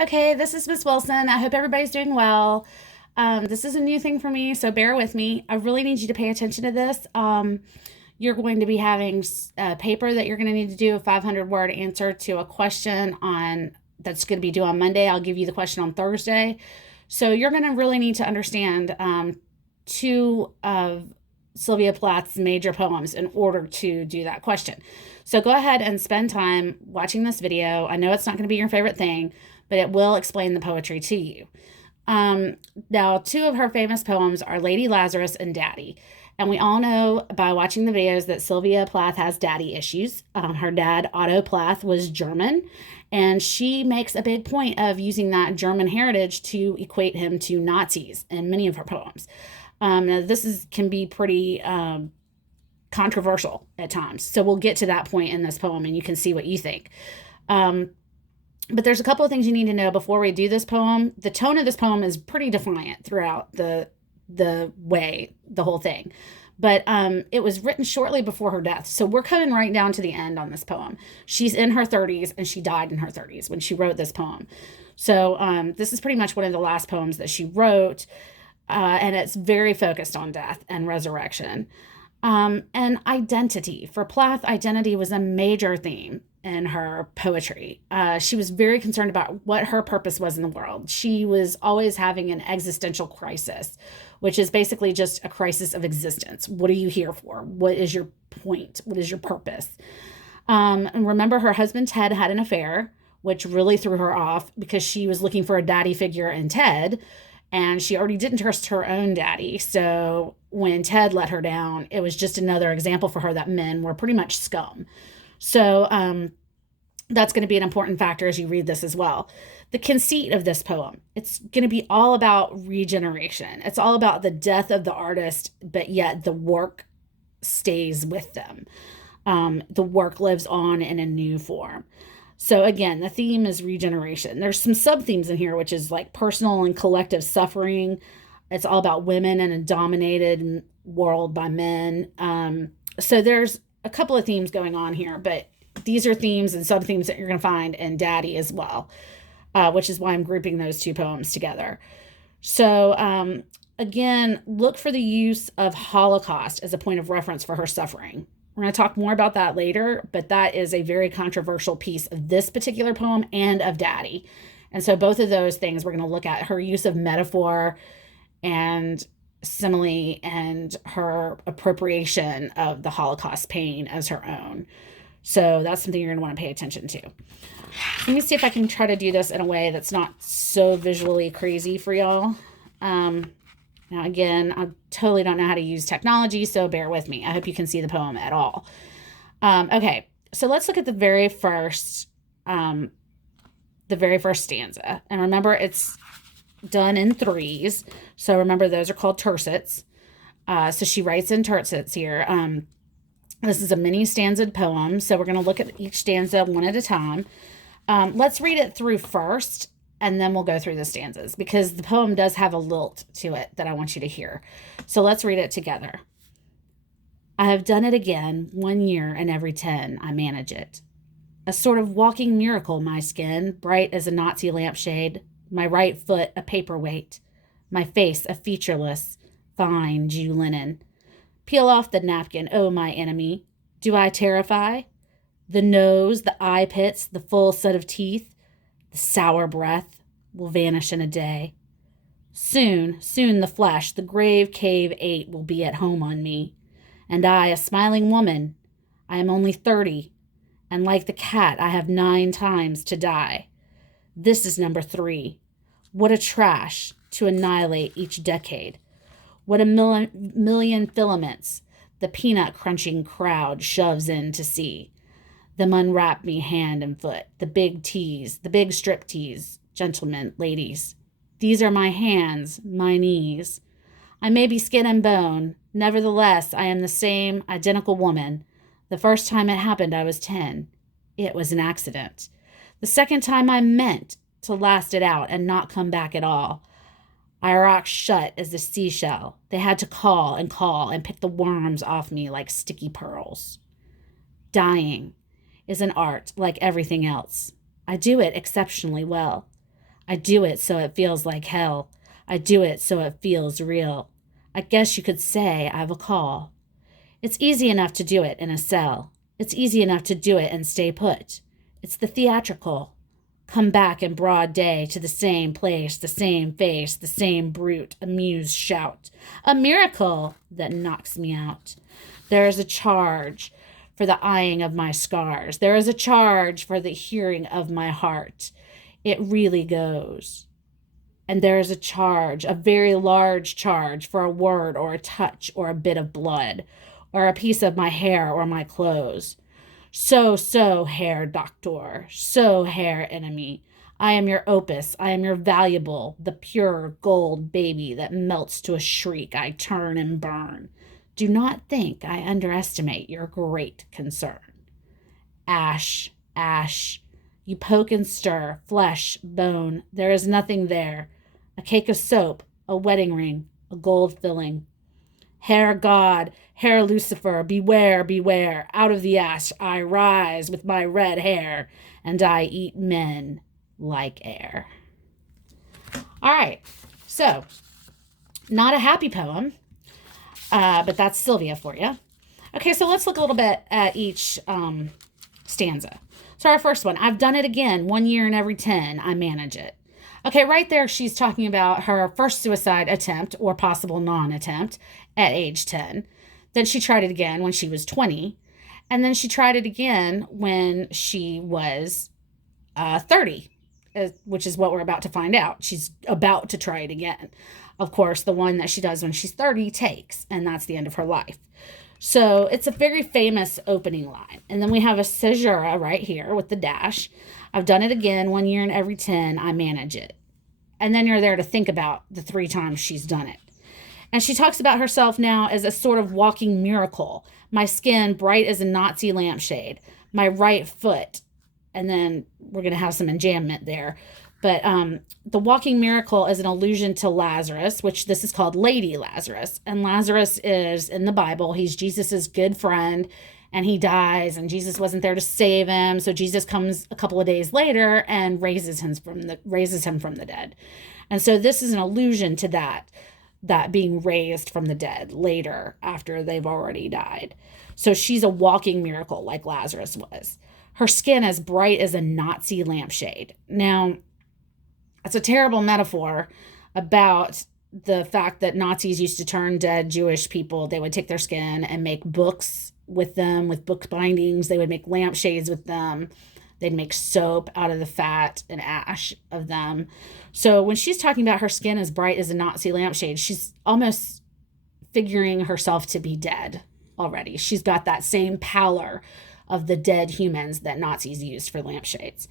Okay, this is Miss Wilson. I hope everybody's doing well. This is a new thing for me, so bear with me. I really need you to pay attention to this. You're going to be having a paper that you're going to need to do a 500-word answer to a question on that's going to be due on Monday. I'll give you the question on Thursday. So you're going to really need to understand two of Sylvia Plath's major poems in order to do that question. So go ahead and spend time watching this video. I know it's not going to be your favorite thing, but it will explain the poetry to you. Now, two of her famous poems are Lady Lazarus and Daddy. And we all know by watching the videos that Sylvia Plath has daddy issues. Her dad, Otto Plath, was German, and she makes a big point of using that German heritage to equate him to Nazis in many of her poems. Now this can be pretty controversial at times. So we'll get to that point in this poem and you can see what you think. But there's a couple of things you need to know before we do this poem. The tone of this poem is pretty defiant throughout the whole thing. But it was written shortly before her death. So we're coming right down to the end on this poem. She's in her 30s and she died in her 30s when she wrote this poem. So this is pretty much one of the last poems that she wrote. And it's very focused on death and resurrection. And identity. For Plath, identity was a major theme in her poetry. She was very concerned about what her purpose was in the world. She was always having an existential crisis, which is basically just a crisis of existence. What are you here for? What is your point? What is your purpose? And remember, her husband Ted had an affair, which really threw her off because she was looking for a daddy figure in Ted, and she already didn't trust her own daddy. So when Ted let her down, it was just another example for her that men were pretty much scum. So that's going to be an important factor as you read this as well. The conceit of this poem, it's going to be all about regeneration. It's all about the death of the artist, but yet the work stays with them. The work lives on in a new form. So again, the theme is regeneration. There's some sub-themes in here, which is like personal and collective suffering. It's all about women in a dominated world by men. So there's a couple of themes going on here, but these are themes and sub-themes that you're going to find in Daddy as well, which is why I'm grouping those two poems together. So again, look for the use of Holocaust as a point of reference for her suffering. We're going to talk more about that later, but that is a very controversial piece of this particular poem and of Daddy. And so both of those things, we're going to look at her use of metaphor and simile and her appropriation of the Holocaust pain as her own. So that's something you're going to want to pay attention to. Let me see if I can try to do this in a way that's not so visually crazy for y'all. Now, again, I totally don't know how to use technology, so bear with me. I hope you can see the poem at all. Okay, so let's look at the very first stanza. And remember, it's done in threes. So remember, those are called tercets. So she writes in tercets here. This is a mini stanza poem, so we're going to look at each stanza one at a time. Let's read it through first, and then we'll go through the stanzas, because the poem does have a lilt to it that I want you to hear. So let's read it together. I have done it again, 1 year in every 10 I manage it. A sort of walking miracle, my skin, bright as a Nazi lampshade, my right foot a paperweight, my face a featureless, fine Jew linen. Peel off the napkin, oh my enemy. Do I terrify? The nose, the eye pits, the full set of teeth, the sour breath will vanish in a day. Soon the flesh, the grave cave 8 will be at home on me. And I, a smiling woman, I am only 30, and like the cat, I have 9 times to die. This is number 3. What a trash to annihilate each decade. What a million filaments the peanut crunching crowd shoves in to see. Them unwrap me hand and foot, the big tees, the big strip tees, gentlemen, ladies. These are my hands, my knees. I may be skin and bone, nevertheless I am the same identical woman. The first time it happened I was 10. It was an accident. The second time I meant to last it out and not come back at all. I rocked shut as the seashell. They had to call and pick the worms off me like sticky pearls. Dying is an art like everything else. I do it exceptionally well. I do it so it feels like hell. I do it so it feels real. I guess you could say I've a call. It's easy enough to do it in a cell. It's easy enough to do it and stay put. It's the theatrical. Come back in broad day to the same place, the same face, the same brute, amused shout. A miracle that knocks me out. There is a charge for the eyeing of my scars. There is a charge for the hearing of my heart. It really goes. And there is a charge, a very large charge for a word or a touch or a bit of blood or a piece of my hair or my clothes. So, Herr Doctor, so, Herr Enemy. I am your opus, I am your valuable, the pure gold baby that melts to a shriek I turn and burn. Do not think I underestimate your great concern. Ash, ash, you poke and stir, flesh, bone, there is nothing there. A cake of soap, a wedding ring, a gold filling. Herr God, Herr Lucifer, beware, beware. Out of the ash I rise with my red hair, and I eat men like air. All right, so not a happy poem, but that's Sylvia for you. Okay, so let's look a little bit at each stanza. So our first one, I've done it again, 1 year in every 10, I manage it. Okay, right there, she's talking about her first suicide attempt or possible non-attempt at age 10. Then she tried it again when she was 20. And then she tried it again when she was 30, which is what we're about to find out. She's about to try it again. Of course, the one that she does when she's 30 takes, and that's the end of her life. So it's a very famous opening line. And then we have a caesura right here with the dash. I've done it again, 1 year in every 10, I manage it. And then you're there to think about the 3 times she's done it. And she talks about herself now as a sort of walking miracle. My skin bright as a Nazi lampshade. My right foot. And then we're going to have some enjambment there. But the walking miracle is an allusion to Lazarus, which this is called Lady Lazarus. And Lazarus is, in the Bible, he's Jesus's good friend. And he dies, and Jesus wasn't there to save him. So Jesus comes a couple of days later and raises him from the dead. And so this is an allusion to that being raised from the dead later after they've already died. So she's a walking miracle like Lazarus was. Her skin as bright as a Nazi lampshade. Now, it's a terrible metaphor about the fact that Nazis used to turn dead Jewish people. They would take their skin and make books with them, with book bindings. They would make lampshades with them. They'd make soap out of the fat and ash of them. So when she's talking about her skin as bright as a Nazi lampshade, she's almost figuring herself to be dead already. She's got that same pallor of the dead humans that Nazis used for lampshades.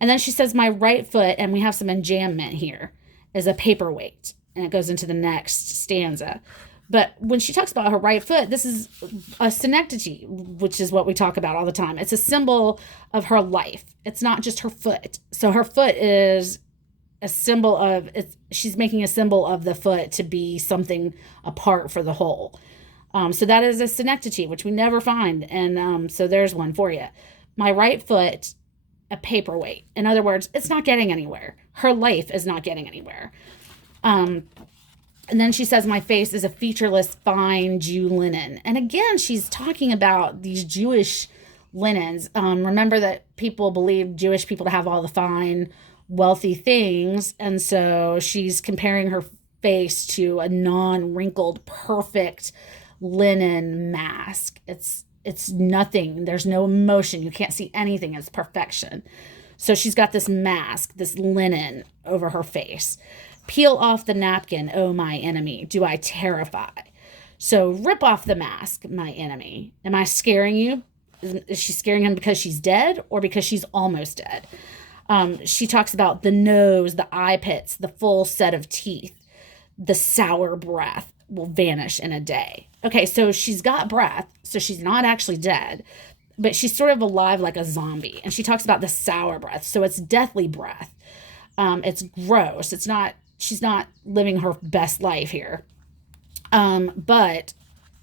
And then she says, my right foot, and we have some enjambment here, is a paperweight. And it goes into the next stanza. But when she talks about her right foot, this is a synecdoche, which is what we talk about all the time. It's a symbol of her life. It's not just her foot. So her foot is a symbol of, she's making a symbol of the foot to be something apart for the whole. So that is a synecdoche, which we never find. And so there's one for you. My right foot, a paperweight. In other words, it's not getting anywhere. Her life is not getting anywhere. And then she says, my face is a featureless, fine Jew linen. And again, she's talking about these Jewish linens. Remember that people believe Jewish people to have all the fine, wealthy things. And so she's comparing her face to a non-wrinkled, perfect linen mask. It's nothing. There's no emotion. You can't see anything. It's perfection. So she's got this mask, this linen over her face. Peel off the napkin, oh my enemy, do I terrify? So rip off the mask, my enemy. Am I scaring you? Is she scaring him because she's dead or because she's almost dead? She talks about the nose, the eye pits, the full set of teeth, the sour breath will vanish in a day. Okay, so she's got breath, so she's not actually dead, but she's sort of alive like a zombie. And she talks about the sour breath. So it's deathly breath. It's gross. She's not living her best life here. But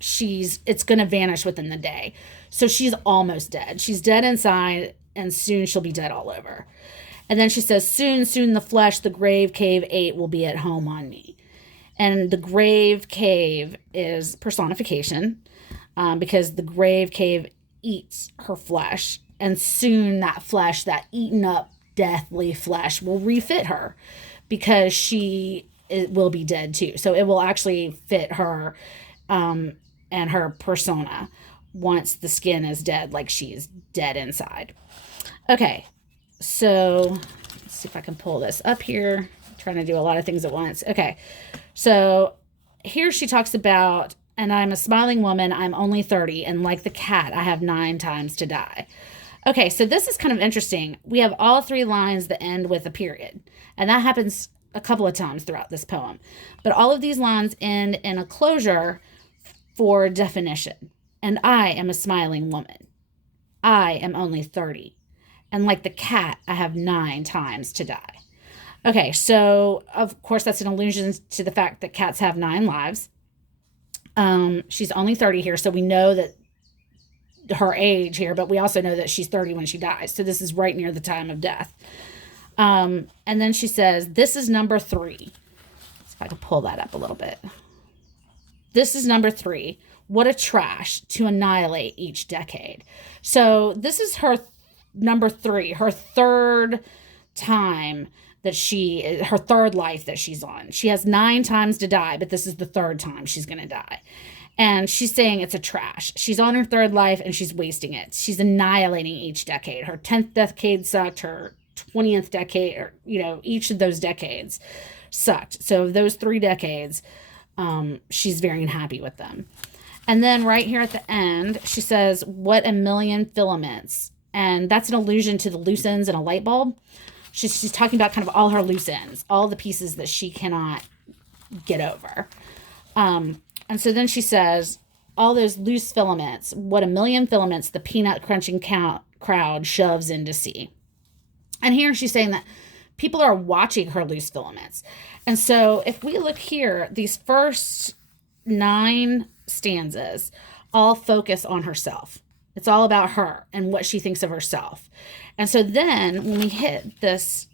it's going to vanish within the day. So she's almost dead. She's dead inside and soon she'll be dead all over. And then she says, soon, soon the flesh the grave cave ate will be at home on me. And the grave cave is personification, because the grave cave eats her flesh. And soon that flesh, that eaten up, deathly flesh, will refit her because it will be dead too. So it will actually fit her and her persona once the skin is dead, like she's dead inside. Okay, so let's see if I can pull this up here. I'm trying to do a lot of things at once. Okay, so here she talks about, and I'm a smiling woman, I'm only 30, and like the cat, I have 9 times to die. Okay, so this is kind of interesting. We have all 3 lines that end with a period, and that happens a couple of times throughout this poem. But all of these lines end in a closure for definition. And I am a smiling woman. I am only 30. And like the cat, I have 9 times to die. Okay, so of course that's an allusion to the fact that cats have 9 lives. She's only 30 here, so we know that her age here, but we also know that she's 30 when she dies. So this is right near the time of death. And then she says, this is number 3. Let's see if I can pull that up a little bit. This is number 3. What a trash to annihilate each decade. So this is her number 3, her third time that her third life that she's on. She has 9 times to die, but this is the 3rd time she's going to die. And she's saying it's a trash. She's on her 3rd life and she's wasting it. She's annihilating each decade. Her 10th decade sucked. Her 20th decade, or, each of those decades sucked. So those 3 decades, she's very unhappy with them. And then right here at the end, she says, what a million filaments. And that's an allusion to the loose ends in a light bulb. She's talking about kind of all her loose ends, all the pieces that she cannot get over. And so then she says, all those loose filaments, what a million filaments the peanut crunching crowd shoves in to see. And here she's saying that people are watching her loose filaments. And so if we look here, these first 9 stanzas all focus on herself. It's all about her and what she thinks of herself. And so then when we hit this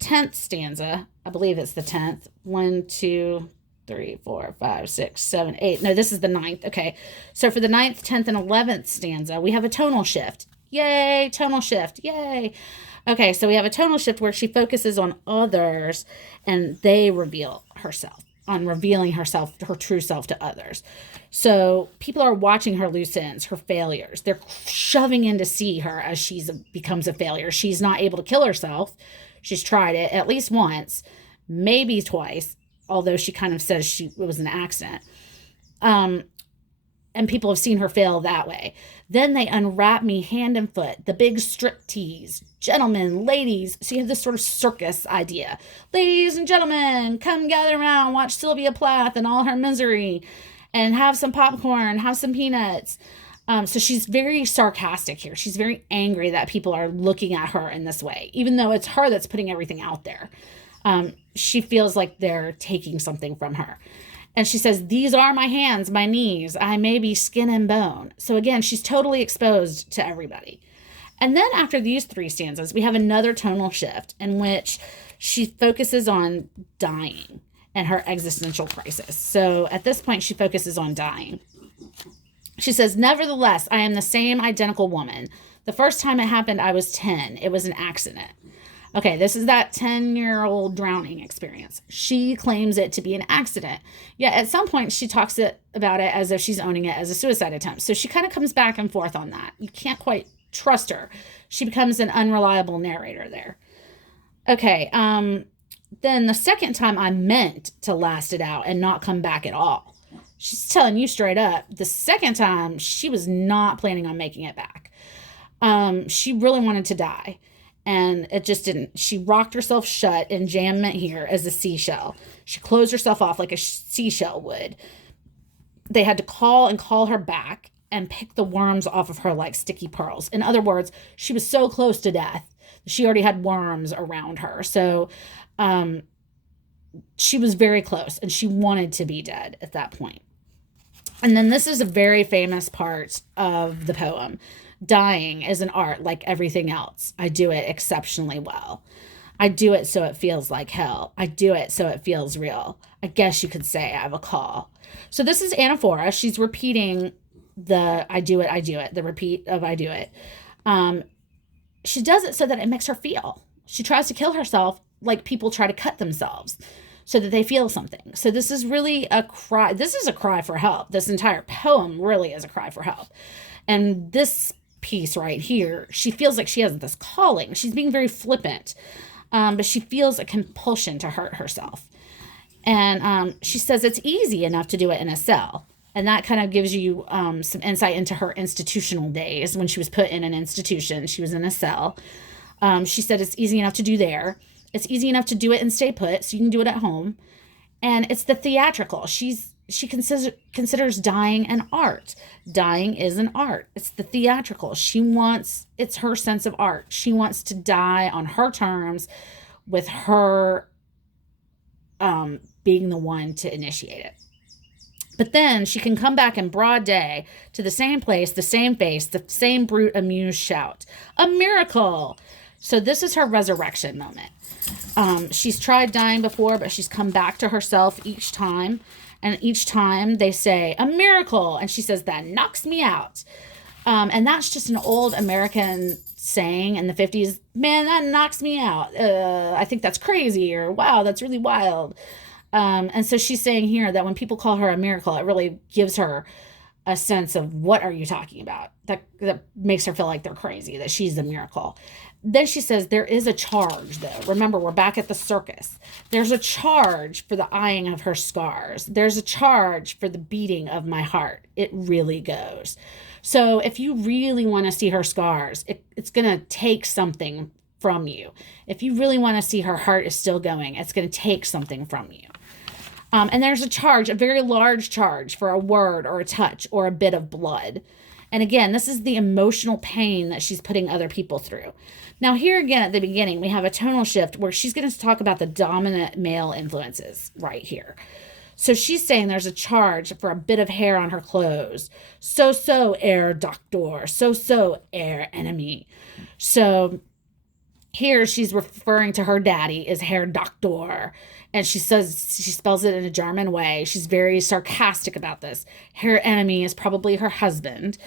10th stanza, I believe it's the 10th. 1, 2, 3, 4, 5, 6, 7, 8. No, this is the 9th. Okay. So for the 9th, 10th, and 11th stanza, we have a tonal shift. Yay, tonal shift. Yay. Okay, so we have a tonal shift where she focuses on others and they reveal herself, on revealing herself, her true self to others. So people are watching her loose ends, her failures. They're shoving in to see her as she becomes a failure. She's not able to kill herself. She's tried it at least once, maybe twice, although she kind of says it was an accident. And people have seen her fail that way. Then they unwrap me hand and foot, the big strip tease, gentlemen, ladies. So you have this sort of circus idea. Ladies and gentlemen, come gather around, watch Sylvia Plath and all her misery, and have some popcorn, have some peanuts. So she's very sarcastic here. She's very angry that people are looking at her in this way, even though it's her that's putting everything out there. She feels like they're taking something from her. And she says, these are my hands, my knees. I may be skin and bone. So again, she's totally exposed to everybody. And then after these 3 stanzas, we have another tonal shift in which she focuses on dying and her existential crisis. So at this point, she focuses on dying. She says, nevertheless, I am the same identical woman. The first time it happened, I was 10. It was an accident. Okay, this is that 10-year-old drowning experience. She claims it to be an accident. Yet at some point, she talks about it as if she's owning it as a suicide attempt. So she kind of comes back and forth on that. You can't quite trust her. She becomes an unreliable narrator there. Okay, then the second time I meant to last it out and not come back at all. She's telling you straight up, the second time, she was not planning on making it back. She really wanted to die. And it just didn't. She rocked herself shut, and jam meant here as a seashell. She closed herself off like a seashell would. They had to call her back and pick the worms off of her like sticky pearls. In other words, she was so close to death. She already had worms around her. So she was very close, and she wanted to be dead at that point. And then this is a very famous part of the poem. Dying is an art like everything else. I do it exceptionally well. I do it so it feels like hell. I do it so it feels real. I guess you could say I have a call. So this is anaphora. She's repeating the I do it, the repeat of I do it. Um, she does it so that it makes her feel. She tries to kill herself like people try to cut themselves so that they feel something. So this is really a cry. This is a cry for help. This entire poem really is a cry for help. And this piece right here, she feels like she has this calling. She's being very flippant, but she feels a compulsion to hurt herself. And she says it's easy enough to do it in a cell. And that kind of gives you some insight into her institutional days. When she was put in an institution, she was in a cell. She said it's easy enough to do there. It's easy enough to do it and stay put, so you can do it at home. And it's the theatrical. She considers dying an art. Dying is an art. It's the theatrical. It's her sense of art. She wants to die on her terms, with her being the one to initiate it. But then she can come back in broad day to the same place, the same face, the same brute amused shout. A miracle! So this is her resurrection moment. She's tried dying before, but she's come back to herself each time. And each time they say, a miracle. And she says, that knocks me out. And that's just an old American saying in the 50s. Man, that knocks me out. I think that's crazy. Or, wow, that's really wild. And so she's saying here that when people call her a miracle, it really gives her a sense of, what are you talking about? That makes her feel like they're crazy, that she's a miracle. Then she says there is a charge, though. Remember, we're back at the circus. There's a charge for the eyeing of her scars. There's a charge for the beating of my heart. It really goes. So if you really want to see her scars, it's going to take something from you. If you really want to see her heart is still going, it's going to take something from you. And there's a charge, a very large charge for a word or a touch or a bit of blood. And again, this is the emotional pain that she's putting other people through. Now, here again at the beginning, we have a tonal shift where she's going to talk about the dominant male influences right here. So she's saying there's a charge for a bit of hair on her clothes. So, air doctor. So, air enemy. So here she's referring to her daddy as Herr Doctor. And she spells it in a German way. She's very sarcastic about this. Her enemy is probably her husband.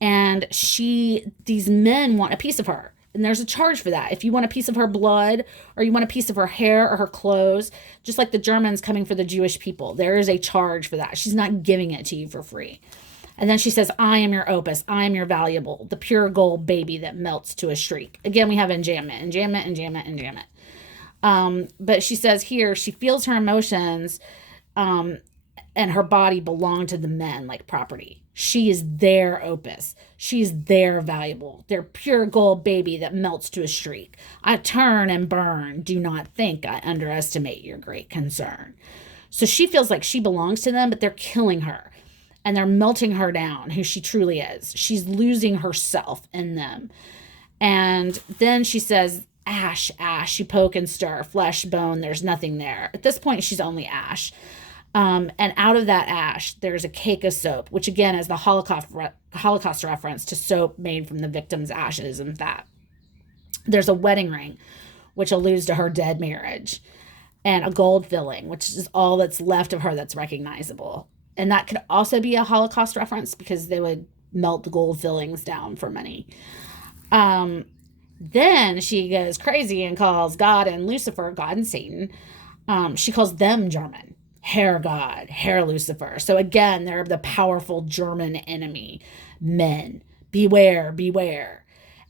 And these men want a piece of her. And there's a charge for that. If you want a piece of her blood, or you want a piece of her hair or her clothes, just like the Germans coming for the Jewish people, there is a charge for that. She's not giving it to you for free. And then she says, I am your opus. I am your valuable, the pure gold baby that melts to a shriek. Again, we have enjambment. But she says here, she feels her emotions and her body belong to the men like property. She is their opus. She's their valuable, their pure gold baby that melts to a shriek. I turn and burn. Do not think I underestimate your great concern. So she feels like she belongs to them, but they're killing her. And they're melting her down, who she truly is. She's losing herself in them. And then she says, ash, you poke and stir, flesh, bone, there's nothing there. At this point, she's only ash. And out of that ash, there's a cake of soap, which again is the Holocaust reference to soap made from the victim's ashes and fat. There's a wedding ring, which alludes to her dead marriage, and a gold filling, which is all that's left of her that's recognizable. And that could also be a Holocaust reference because they would melt the gold fillings down for money. Then she goes crazy and calls God and Lucifer, God and Satan. She calls them German. Herr God, Herr Lucifer. So again, they're the powerful German enemy. Men, beware.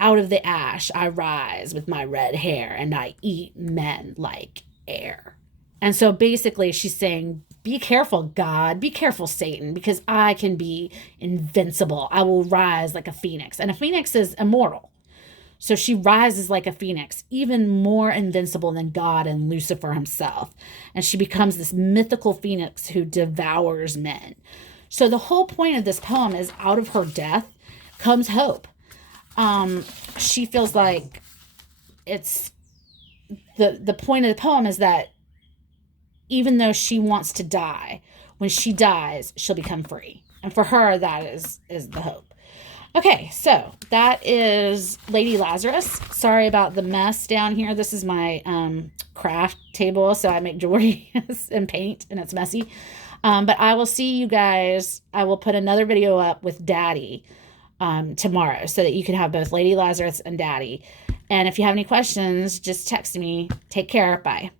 Out of the ash I rise with my red hair, and I eat men like air. And so basically she's saying, be careful, God. Be careful, Satan, because I can be invincible. I will rise like a phoenix. And a phoenix is immortal. So she rises like a phoenix, even more invincible than God and Lucifer himself. And she becomes this mythical phoenix who devours men. So the whole point of this poem is out of her death comes hope. She feels like it's the point of the poem is that even though she wants to die, when she dies, she'll become free. And for her, that is the hope. Okay, so that is Lady Lazarus. Sorry about the mess down here. This is my craft table, so I make jewelry and paint, and it's messy. But I will see you guys. I will put another video up with Daddy tomorrow so that you can have both Lady Lazarus and Daddy. And if you have any questions, just text me. Take care. Bye.